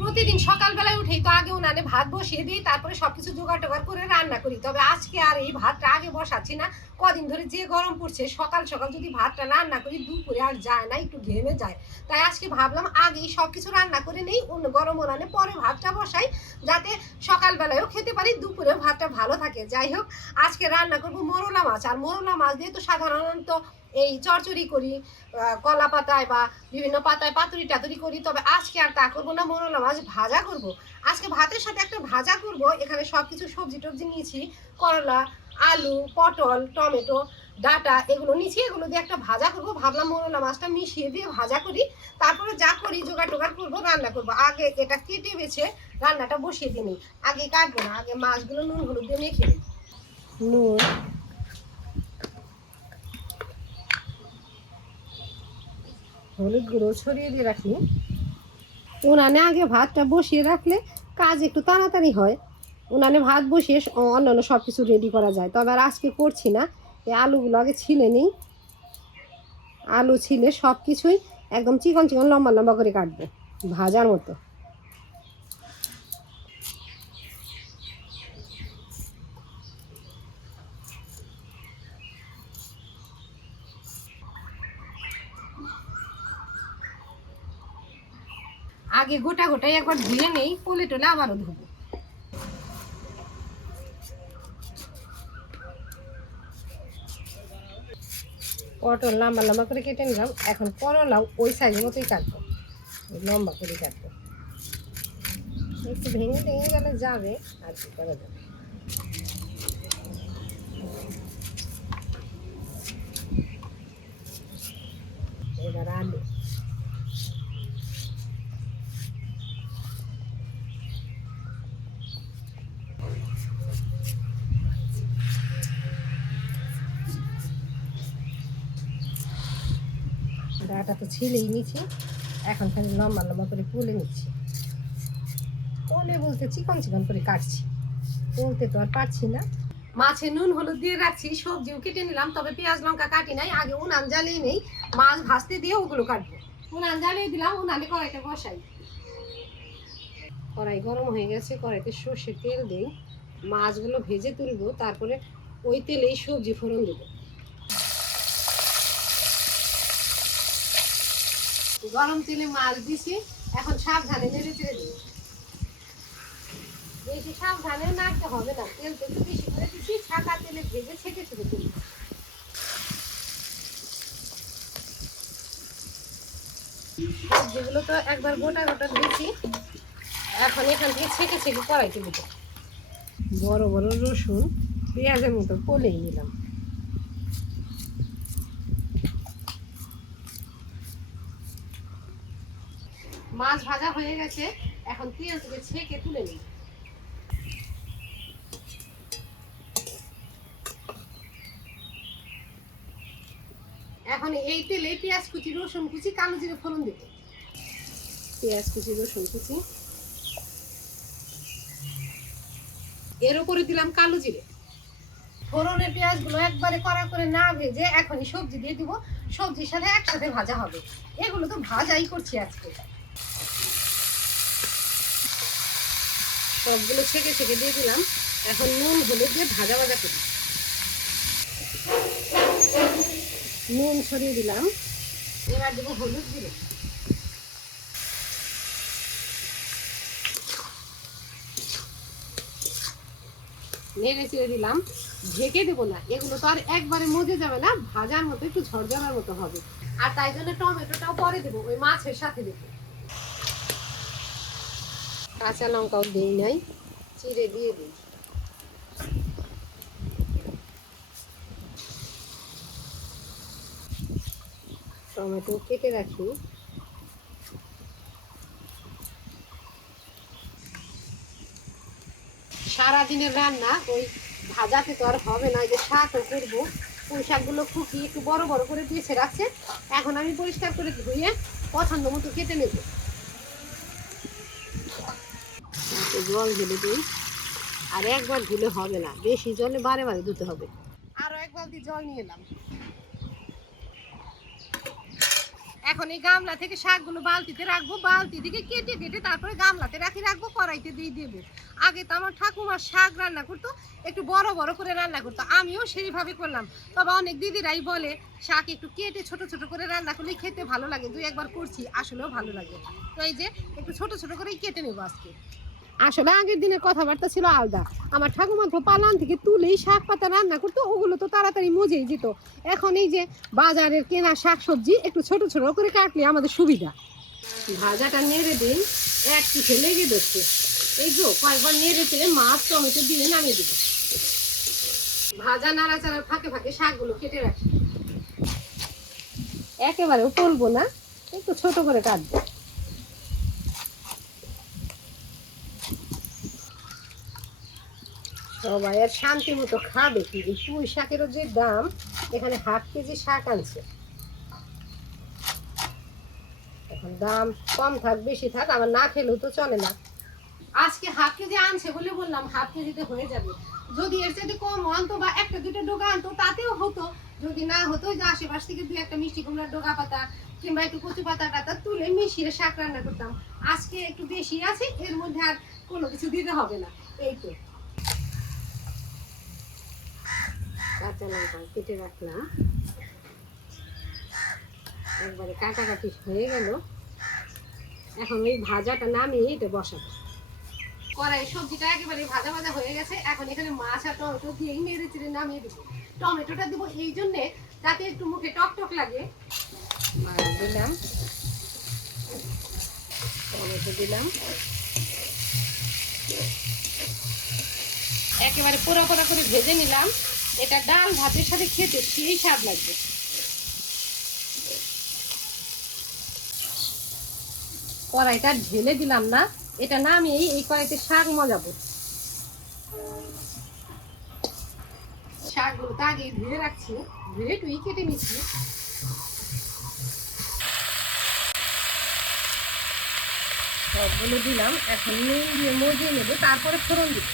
প্রতিদিন সকালবেলায় উঠেই তো আগে উনানে ভাত বসিয়ে দিই, তারপরে সবকিছু জোগাড় টোগাড় করে রান্না করি। তবে আজকে আর এই ভাতটা আগে বসাচ্ছি না। কদিন ধরে যে গরম পড়ছে, সকাল সকাল যদি ভাতটা রান্না করি দুপুরে আর যায় না, একটু ঘেমে যায়। তাই আজকে ভাবলাম আগেই সবকিছু রান্না করে নেই, গরম উনানে পরে ভাতটা বসাই, যাতে সকালবেলায়ও খেতে পারি, দুপুরেও ভাতটা ভালো থাকে। যাই হোক, আজকে রান্না করবো মোরলা মাছ। আর মোরলা মাছ দিয়ে তো সাধারণত এই চচ্চড়ি করি, কলা পাতায় বা বিভিন্ন পাতায় পাতুরি টাতুরি করি। তবে আজকে আর তা করবো না, মোরলা মাছ ভাজা করব। আজকে ভাতের সাথে একটা ভাজা করব। এখানে সব কিছু সবজি টবজি নিয়েছি, করলা, আলু, পটল, টমেটো, ডাটা এগুলো নিয়েছি। এগুলো দিয়ে একটা ভাজা করব। ভাবলাম মোরলা মাছটা মিশিয়ে দিয়ে ভাজা করি, তারপরে যা করি জোগাড় টোগাড় করবো, রান্না করবো। আগে এটা কেটে বেছে রান্নাটা বসিয়ে দিই। আগে কাটবো না, আগে মাছগুলো নুন হলুদ দিয়ে মেখে দিই। নুন, হলুদ গুঁড়ো ছড়িয়ে দিয়ে রাখি। উনানে আগে ভাতটা বসিয়ে রাখলে কাজ একটু তাড়াতাড়ি হয়। উনানে ভাত বসিয়ে অন্যান্য সব কিছু রেডি করা যায়। তবে আর আজকে করছি না। এই আলুগুলো আগে ছিলে নিই। আলু ছিলে সব কিছুই একদম চিকন চিকন লম্বা লম্বা করে কাটবো, ভাজার মতো। আগে গোটা গোটাই একবার ধুয়ে নেই, কোলে টোলে আবারও ধুবো। পটল লম্বা লম্বা করে কেটে নিলাম। এখন করলাও ওই সাইজের মতোই কাটবো, লম্বা করে কাটবো। একটু ভেঙে ভেঙে গেলে যাবে, আর কি করা যাবে। এবার আলু, ডাটা তো ছিলেই নিচ্ছি। এখন খালি লম্বা লম্বা করে পুলে নিচ্ছি। পুলে বলতে চিকন চিকন করে কাটছি, বলতে তো আর পারছি না। মাছে নুন হলুদ দিয়ে রাখছি, সবজিও কেটে নিলাম। তবে পেঁয়াজ লঙ্কা কাটি নাই, আগে উনান জ্বালিয়ে নেই, মাছ ভাজতে দিয়ে ওগুলো কাটবো। উনান জ্বালিয়ে দিলাম, উনানে কড়াইটা বসাই। কড়াই গরম হয়ে গেছে, কড়াইতে সর্ষের তেল দেই। মাছগুলো ভেজে তুলবো, তারপরে ওই তেলেই সবজি ফোড়ন দেবো। গরম তেলে মাছ দিছি, এখন সাবধানে নেড়ে চেড়ে দেবো। বেশি সাবধানে নাড়তে হবে না, তেল তো একটু বেশি করে দিচ্ছি, ছাকা তেলে ভেজে ছেঁকে ছেঁকে তুলি। সবজিগুলো তো একবার গোটা গোটা দিয়েছি, এখন এখান থেকে ছেঁকে ছেঁকে কড়াইতে দেবো। বড় বড় রসুন পেঁয়াজের মতো কলেই নিলাম। মাছ ভাজা হয়ে গেছে, এখন তেল থেকে ছেঁকে তুলে নিই। এখন এই তেলে পেঁয়াজ কুচি, রসুন কুচি, কালো জিরে ফোড়ন দেব। পেঁয়াজ কুচি, রসুন কুচি, এর উপরে দিলাম কালো জিরে। ফোড়নের পেঁয়াজগুলো একবারে কড়া করে না ভেজে এখনই সবজি দিয়ে দিব। সবজির সাথে একসাথে ভাজা হবে। এগুলো তো ভাজাই করছি আজকে। সবগুলো ছেঁকে ছেঁকে দিয়ে দিলাম। এখন নুন হলুদ দিয়ে ভাজা ভাজা করি। নুন ছড়িয়ে দিলাম, এবার দেবো হলুদ গুঁড়ো। নেড়ে চেড়ে দিলাম, ঢেকে দেবো না। এগুলো তো আর একবারে মজে যাবে না, ভাজার মতো একটু ঝরঝরার মতো হবে। আর তাই জন্য টমেটোটাও পরে দেবো, ওই মাছের সাথে দেবো। কাঁচা লঙ্কাও দিই নাই, চিড়ে দিয়ে দিই। টমেটো কেটে রাখি। সারাদিনের রান্না ওই ভাজাতে তো আর হবে না, যে শাকও করবো। ওই শাকগুলো খুবই একটু বড় বড় করে বেছে রাখছে, এখন আমি পরিষ্কার করে ধুয়ে পছন্দ মতো কেটে নেব। জল ঢেলে দিই, আর একবার ধুলে হবে না, বেশি জলে বারে বারে ধুতে হবে। আরো এক বালতি জল নিয়ে এলাম। এখন এই গামলা থেকে শাকগুলো বালতিতে রাখবো, বালতি থেকে কেটে কেটে তারপরে গামলাতে রাখবো, কড়াইতে দিয়ে দেবো। আগে তো আমার ঠাকুমা শাক রান্না করতো, একটু বড় বড় করে রান্না করতো, আমিও সেইভাবে করলাম। তবে অনেক দিদিরাই বলে শাক একটু কেটে ছোট ছোট করে রান্না করলে খেতে ভালো লাগে। দুই একবার করছি, আসলেও ভালো লাগে। তো এই যে একটু ছোট ছোট করেই কেটে নেবো আজকে। আসলে আগের দিনের কথাবার্তা ছিল আলাদা। আমার ঠাকুমা তো পালান থেকে তুলেই শাক পাতা রান্না করতো, ওগুলো তো তাড়াতাড়ি মজেই যেত। এখন এই যে বাজারের কেনা শাক সবজি একটু ছোট ছোট করে কাটলে আমাদের সুবিধা। ভাজাটা নেড়ে দিই, এক পিঠে লেগে ধরছে। এই যে কয়েকবার নেড়ে চেড়ে মাছ টমেটো দিয়ে নামিয়ে দেবো। ভাজা নাড়াচাড়ার ফাঁকে ফাঁকে শাকগুলো কেটে রাখি। একেবারেও তুলবো না, একটু ছোট করে কাটবো। সবাই আর শান্তি মতো খাবে কি? এই পুঁই শাকেরও যে দাম, এখানে হাফ কেজি শাক আনছে। এখন দাম কম থাক বেশি থাক, আমার না খেলেও তো চলে না। আজকে হাফ কেজি আনছে বলে বললাম হাফ কেজিতে হয়ে যাবে। যদি এর চাইতে কম আনতো বা একটা দুটো ডোকা আনতো তাতেও হতো। যদি না হতো, যে আশেপাশ থেকে দুই একটা মিষ্টি কুমড়ার ডোকা পাতা কিংবা একটু কচু পাতা টাতা তুলে মিশিয়ে শাক রান্না করতাম। আজকে একটু বেশি আছে, এর মধ্যে আর কোনো কিছু দিতে হবে না। এই তো কাঁচা লঙ্কা কেটে রাখলাম, একবারে কাটাকাটি হয়ে গেল। এখন ওই ভাজাটা নামিয়ে এটা বসাবো। কড়াই সবজিটা একেবারে ভাজা ভাজা হয়ে গেছে। এখন এখানে মাছ আর টমেটো দিয়ে নেড়ে চেড়ে নামিয়ে দেবো। টমেটোটা দেবো এই জন্যে যাতে একটু মুখে টক টক লাগে। দিলাম টমেটো, দিলাম একেবারে পোড়া পোড়া করে ভেজে নিলাম। এটা ডাল ভাতের সাথে খেতে সেই স্বাদ লাগবে। কড়াইটা ঢেলে দিলাম না, এটা নামিয়ে এই কড়াইতে শাক মজাবো। শাকগুলো তো আগে ধুয়ে রাখছি, ধুয়ে টুই কেটে নিচ্ছি। সবগুলো দিলাম, এখন নুন দিয়ে মজিয়ে নেবো, তারপরে ফোড়ন দিব।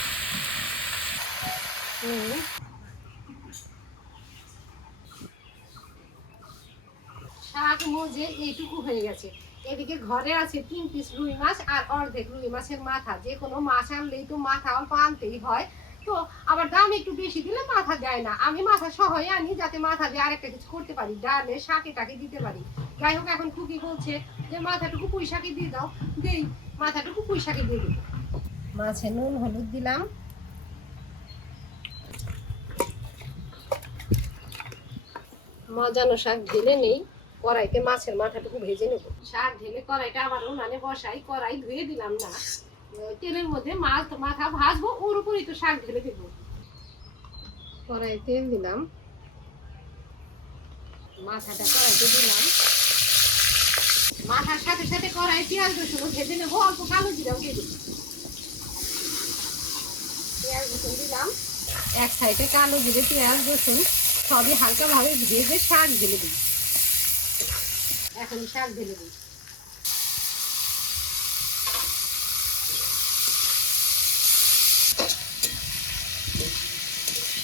শাক মজে এইটুকু হয়ে গেছে। এদিকে ঘরে আছে 3 পিস রুই মাছ আর অর্ধেক রুই মাছের মাথা। যে কোনো মাছ আনলেই তো মাথা অল্প আনতেই হয়, তো আবার দাম একটু বেশি দিলে মাথা দেয় না। আমি মাথা সহই আনি যাতে মাথা দিয়ে আরেকটা কিছু করতে পারি, ডালে শাকে টাকে দিতে পারি। যাই হোক, এখন খুকি বলছে যে মাথাটুকু পুঁই শাকে দিয়ে দাও, দেই মাথাটুকু পুঁই শাকে দিয়ে দেবো। মাছে নুন হলুদ দিলাম, মজানো শাক ঢেলে নেই, কড়াইতে মাছের মাথাটুকু ভেজে নেব। শাক ঢেলে কড়াইটা আবার উনানে বসাই, কড়াই ধুয়ে দিলাম না, তেলের মধ্যে মাছ মাথা ভাজবো, ওর উপরই তো শাক ঢেলে দেবো। কড়াই তেল দিলাম, মাথাটা কড়াইতে দিলাম। মাথার সাথে সাথে কড়াই পেঁয়াজ রসুন ভেজে নেবো, অল্প কালো জিরাও দিয়ে দেবো। পেঁয়াজ রসুন দিলাম, এক সাইডে কালো জিরে পেঁয়াজ রসুন সবই হালকা ভাবে ভেজে শাক ঢেলে দিই। এখন শাক ঢেলে দিই।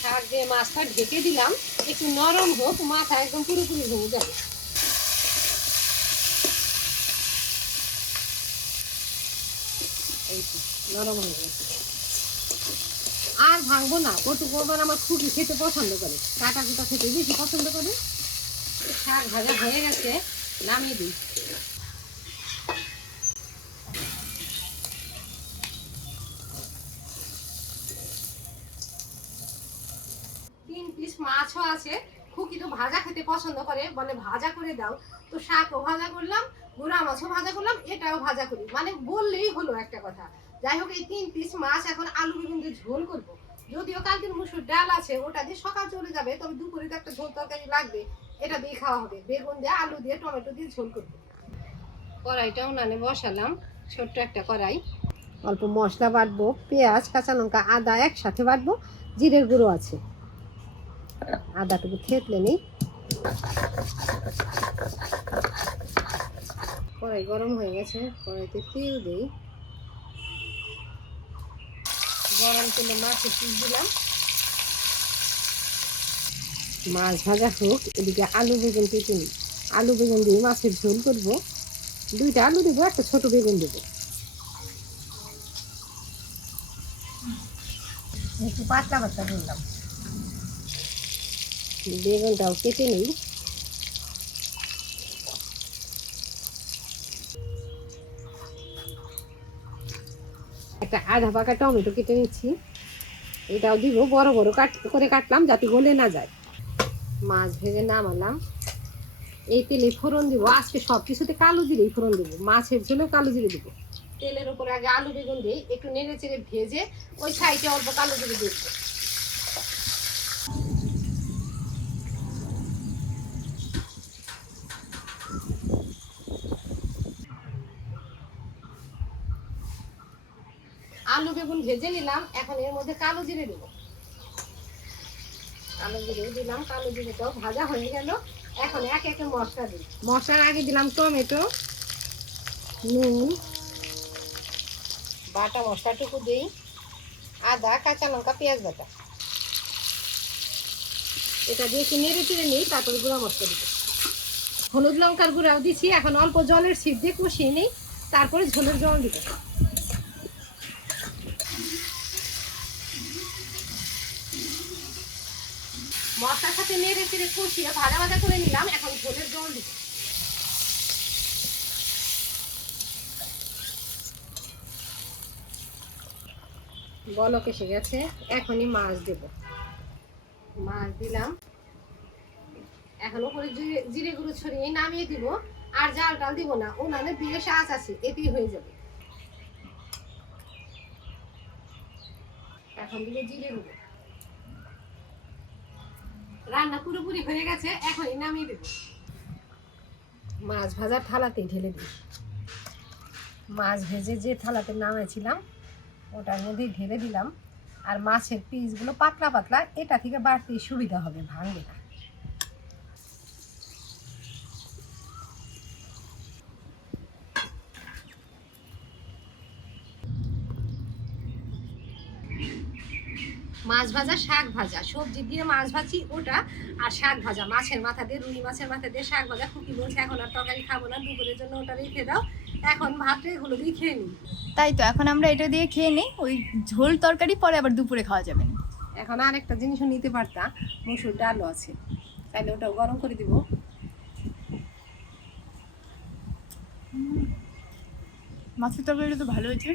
শাক দিয়ে মাছটা ঢেকে দিলাম, একটু নরম হোক, মাথা একদম পুরোপুরি ভেঙে যাবে। এই তো নরম হয়ে গেছে, আর ভাঙবো না। কটুকু আবার আমার খুবই খেতে পছন্দ করে, কাটা কুটা খেতে বেশি পছন্দ করে। শাক ভাজা হয়ে গেছে, নামিয়ে দিই। 3 পিস মাছও আছে। খুকি তো ভাজা খেতে পছন্দ করে, বলে ভাজা করে দাও। তো শাকও ভাজা করলাম, গুঁড়া মাছও ভাজা করলাম, এটাও ভাজা করি, মানে বললেই হলো একটা কথা। যাই হোক, এই 3 পিস মাছ এখন আলু বেগুন দিয়ে ঝোল করবো। যদিও কালকের মুসুর ডাল আছে, ওটা দিয়ে সকাল চলে যাবে, তবে দুপুরে তো একটা ঝোল তরকারি লাগবে, এটা দিয়ে খাওয়া হবে। বেগুন দিয়ে আলু দিয়ে টমেটো দিয়ে ঝোল করবো। কড়াইটা উনানে বসালাম, ছোট্ট একটা কড়াই। অল্প মশলা বাটবো, পেঁয়াজ কাঁচা লঙ্কা আদা একসাথে বাটবো, জিরের গুঁড়ো আছে, আদাটুকু থেতলে নিই। কড়াই গরম হয়ে গেছে, কড়াইতে তেল দিই। গরম তেলে মাছের পিস দিলাম, মাছ ভাজা হোক, এদিকে আলু বেগুন কেটে নিই। আলু বেগুন দিয়ে মাছের ঝোল করবো। 2টা আলু দেবো, একটা ছোট বেগুন দেবো। একটু পাতলা পাতলা করলাম। বেগুনটাও কেটে নিই। একটা আধা পাকা টমেটো কেটে নিচ্ছি, এটাও দিব। বড় বড় করে কাটলাম যাতে গলে না যায়। মাছ ভেজে নামালাম। এই তেলে ফোড়ন দিব। আজকে সব কিছুতে কালো জিরেই ফোড়ন দেবো, মাছের ঝোলে কালো জিরে দেবো। তেলের উপরে আগে আলু বেগুন দিই, একটু নেড়ে চেড়ে ভেজে ওই সাইডে অল্প কালো জিরে দিয়ে দেবো। আলু বেগুন ভেজে নিলাম, এখন এর মধ্যে কালো জিরে দেবো। কালো জিরে দিলাম, কালো জিরেটাও ভাজা হয়ে গেল। এখন এক একে মশলা দিই। মশলার আগে দিলাম টমেটো, নুন, বাটা মশলাটুকু দিই, আদা, কাঁচা লঙ্কা, পেঁয়াজ বাটা। এটা দিয়ে একটু নেড়ে চেড়ে নিই, তারপরে গুঁড়া মশলা দিব। হলুদ লঙ্কার গুঁড়াও দিচ্ছি। এখন অল্প জলের ছিপ দিয়ে কষিয়ে নিই, তারপরে ঝোলের জল দিব। মশলার সাথে নেড়ে চেড়ে কষিয়ে ভাজা ভাজা করে নিলাম। এখন ঝোলের জল দিব। বলক এসে গেছে, এখনই মাছ দেব। মাছ দিলাম। এখন উপরে জিরে গুঁড়ো ছড়িয়ে নামিয়ে দিব। আর জাল টাল দিব না, উনানে বেশ আঁচ আছে, এতেই হয়ে যাবে। এখন দিব জিরে গুঁড়ো। রান্না পুরোপুরি হয়ে গেছে, এখনই নামিয়ে দেব। মাছ ভাজার থালাতেই ঢেলে দিই। মাছ ভেজে যে থালাতে নামাইছিলাম ওটার মধ্যে ঢেলে দিলাম। আর মাছের পিসগুলো পাতলা পাতলা, এটা থেকে বাড়তে সুবিধা হবে, ভাঙবে না। মাছ ভাজা, শাক ভাজা, সবজি দিয়ে মাছ ভাজি ওটা, আর শাক ভাজা মাছের মাথা দিয়ে, রুই মাছের মাথা দিয়ে শাক ভাজা। খুকি বলছে এখন আর তরকারি খাবো না, দুপুরের জন্য ওটা রেখে দাও, এখন ভাত এগুলো দিয়ে খেয়ে নিই। তাই তো, এখন আমরা এটা দিয়ে খেয়ে নিই। ওই ঝোল তরকারি পরে আবার দুপুরে খাওয়া যাবে না। এখন আর একটা জিনিসও নিতে পারতাম, মসুর ডালও আছে, তাহলে ওটাও গরম করে দিব। মাছের তরকারিটা তো ভালো হয়েছে।